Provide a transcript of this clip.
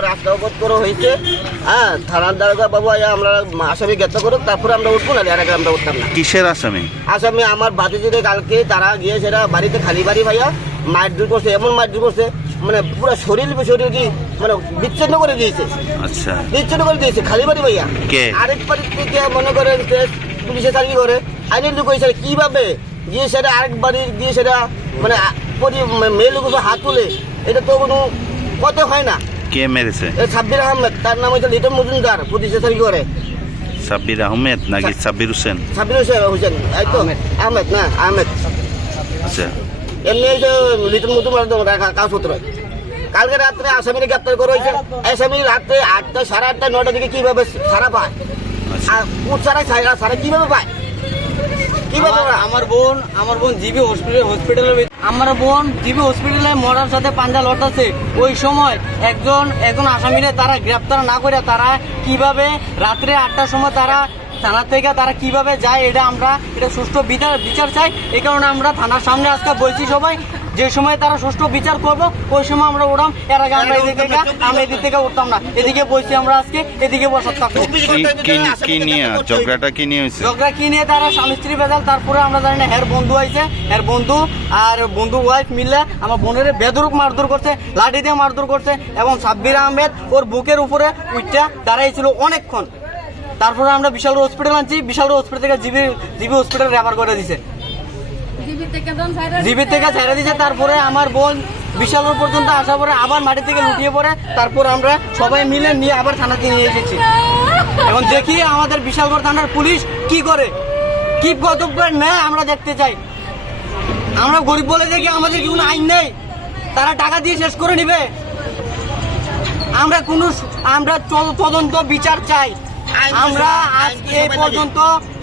রাস্তা অবরোধ করা হয়েছে। হ্যাঁ থানার দারোগা বাবু আমরা আসামি গ্রেপ্তার করুক তারপরে আমরা উঠবো না এর আগে আমরা উঠতাম না। কিসের আসামি? আসামি আমার বাতিজিদের কালকে তারা গিয়ে সেটা বাড়িতে খালি বাড়ি ভাইয়া মারধর করছে এমন মারধর করছে মানে পুরো শরীর শরীর কি মানে বিচ্ছিন্ন করে দিয়েছে। আচ্ছা। বিচ্ছিন্ন করে দিয়েছে খালি বাড়ি ভাইয়া? আরেক বাড়ির থেকে মনে করেন যে পুলিশে চাকরি করে লোক হয়েছে কীভাবে গিয়ে সেটা আরেক বাড়ির গিয়ে সেটা মানে মেয়ে লোক হাত তুলে এটা তো কোনো কত হয় না। কে মেরেছে? এই সাব্বির আহমেদ তার নাম হচ্ছে লিটন মজুমদার পুলিশে চাকরি করে সাব্বির আহমেদ নাকি সাব্বির হোসেন? সাব্বির হোসেন হোসেন এই তো আহমেদ। না আহমেদ। আচ্ছা। এমনি এই যে লিটন মজুমদার কাগজপত্র কালকে রাত্রে আসামিকে গ্রেপ্তার করা হয়েছে। আসামি রাত্রে আটটা সাড়ে আটটা নটার দিকে কীভাবে সারা পায়? আচ্ছা। আর সারা সারা সারা কীভাবে পায়? কীভাবে আমার- বোন আমার বোন জিবি হসপিটাল হসপিটালে আমার বোন জিবি হসপিটালে মর্ডার সাথে পাঞ্জা লড়তেছে। ওই সময় একজন একজন আসামিরে তারা গ্রেপ্তার না করে তারা কীভাবে রাত্রে আটটার সময় তারা থানা থেকে তারা কীভাবে যায় এটা আমরা এটা সুষ্ঠু বিচার বিচার চাই। এই কারণে আমরা থানার সামনে আজকে বলছি সবাই যে সময় তারা সুষ্ঠু বিচার করব ওই সময় আমরা উঠাম এর আগে আমরা এদিক থেকে আমরা এদিক থেকে উঠতাম না। এদিকে বলছি আমরা আজকে এদিকে বসার থাকব। কি নিয়ে ঝগড়াটা কি নিয়ে হয়েছে? ঝগড়া কি নিয়ে? তারা স্বামী স্ত্রী বেজাল তারপরে আমরা জানি না হের বন্ধু আইছে হের বন্ধু আর বন্ধু ওয়াইফ মিলে আমার বোনের বেদরূপ মারধর করছে লাঠি দিয়ে মারধর করছে এবং সাব্বির আহমেদ ওর বুকের উপরে উইটটা দাঁড়াইছিল অনেকক্ষণ। তারপরে আমরা বিশাল হসপিটাল আনছি। বিশাল হসপিটাল থেকে জিবি জিবি হসপিটাল রেফার করে দিছে। জিবি থেকে ছেড়ে দিছে। তারপরে আমার বোন বিশাল পর্যন্ত আসার পরে আবার মাটি থেকে লুটিয়ে পড়ে। তারপর আমরা সবাই মিলে নিয়ে আবার থানাতে নিয়ে এসেছি। এখন দেখি আমাদের বিশালগড় থানার পুলিশ কি করে? কি পদক্ষেপ নেয় আমরা দেখতে চাই। আমরা গরিব বলে দেখি আমাদের কি কোনো আইন নেই? তারা টাকা দিয়ে শেষ করে নিবে। আমরা কোনো আমরা তদন্ত বিচার চাই। আমরা আজকে এই পর্যন্ত